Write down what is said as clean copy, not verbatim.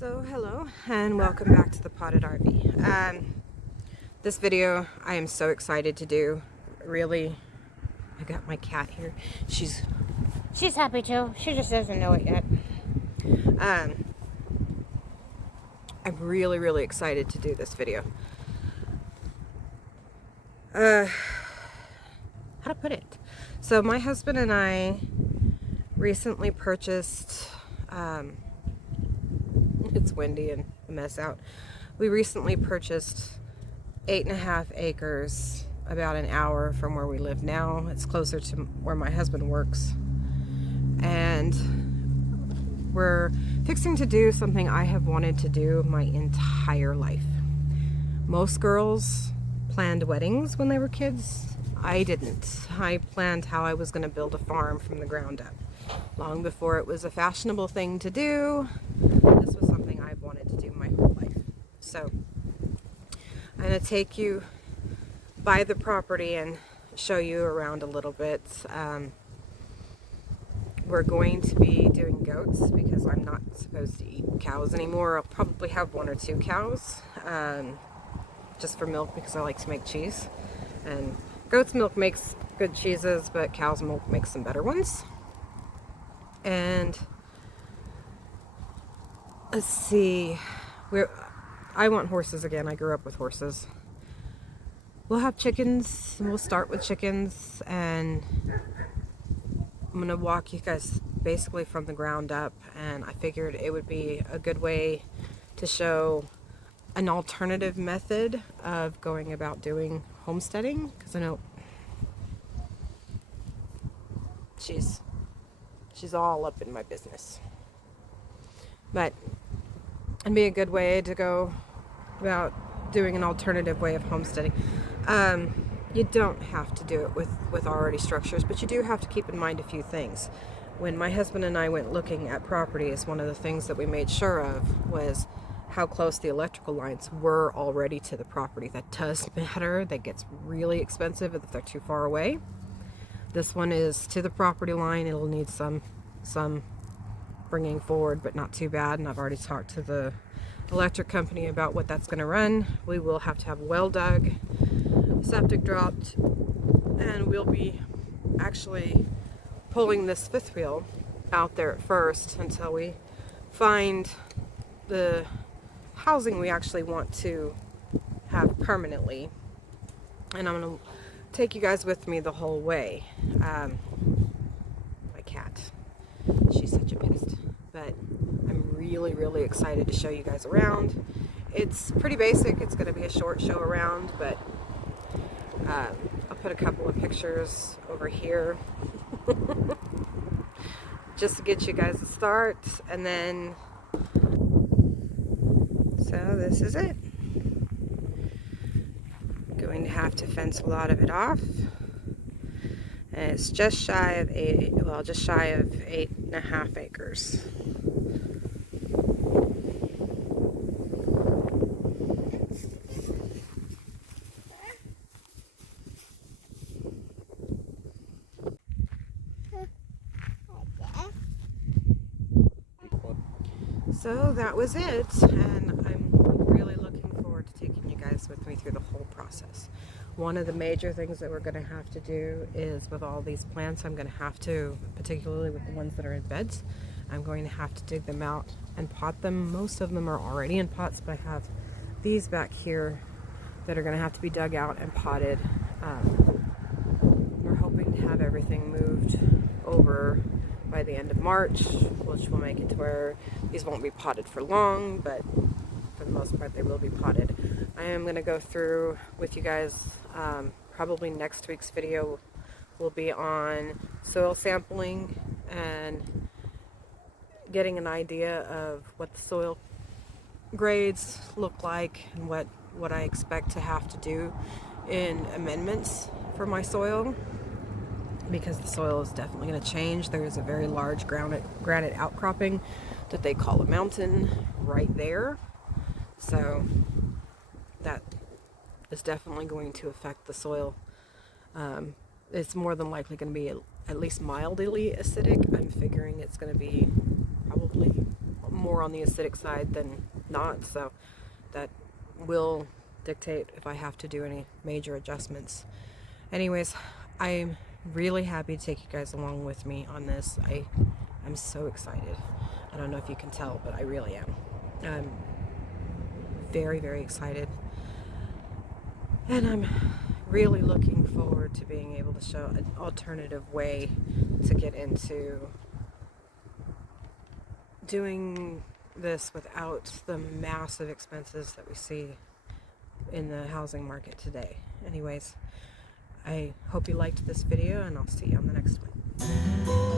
So hello and welcome back to the Potted RV. This video I am so excited to do. Really, I got my cat here. She's happy too. She just doesn't know it yet. I'm really excited to do this video. How to put it? So my husband and I recently purchased. It's windy and a mess out. We recently purchased 8.5 acres about an hour from where we live now. It's closer to where my husband works. And we're fixing to do something I have wanted to do my entire life. Most girls planned weddings when they were kids. I didn't. I planned how I was going to build a farm from the ground up. Long before it was a fashionable thing to do, this was something I've wanted to do my whole life. So I'm going to take you by the property and show you around a little bit. We're going to be doing goats because I'm not supposed to eat cows anymore. I'll probably have 1 or 2 cows just for milk because I like to make cheese. And goat's milk makes good cheeses, but cow's milk makes some better ones. And let's see, I want horses again. I grew up with horses. We'll have chickens. We'll start with chickens, and I'm gonna walk you guys basically from the ground up, and I figured it would be a good way to show an alternative method of going about doing homesteading, because I know she's all up in my business. But it'd be a good way to go about doing an alternative way of homesteading. You don't have to do it with already structures, but you do have to keep in mind a few things. When my husband and I went looking at properties, one of the things that we made sure of was how close the electrical lines were already to the property. That does matter. That gets really expensive if they're too far away. This one is to the property line. It'll need some bringing forward, but not too bad. And I've already talked to the electric company about what that's going to run. We will have to have a well dug, septic dropped, and we'll be actually pulling this fifth wheel out there at first until we find the housing we actually want to have permanently. And I'm going to take you guys with me the whole way. My cat, she's such a pest, but I'm really excited to show you guys around. It's pretty basic. It's going to be a short show around, but I'll put a couple of pictures over here just to get you guys a start, and then so this is it. Going to have to fence a lot of it off, and it's just shy of 8.5 acres. So that was it, and I'm really looking forward to taking you guys with me through the whole process. One of the major things that we're going to have to do is with all these plants, I'm going to have to, particularly with the ones that are in beds, I'm going to have to dig them out and pot them. Most of them are already in pots, but I have these back here that are going to have to be dug out and potted. We're hoping to have everything moved over by the end of March, which will make it to where these won't be potted for long, but for the most part they will be potted. I am going to go through with you guys, probably next week's video will be on soil sampling and getting an idea of what the soil grades look like and what I expect to have to do in amendments for my soil, because the soil is definitely going to change. There is a very large granite outcropping that they call a mountain right there. So that is definitely going to affect the soil. It's more than likely going to be at least mildly acidic. I'm figuring it's going to be probably a more on the acidic side than not, so that will dictate if I have to do any major adjustments. Anyways, I'm really happy to take you guys along with me on this. I'm so excited. I don't know if you can tell, but I really am. I'm very, very excited. And I'm really looking forward to being able to show an alternative way to get into doing this without the massive expenses that we see in the housing market today. Anyways, I hope you liked this video, and I'll see you on the next one.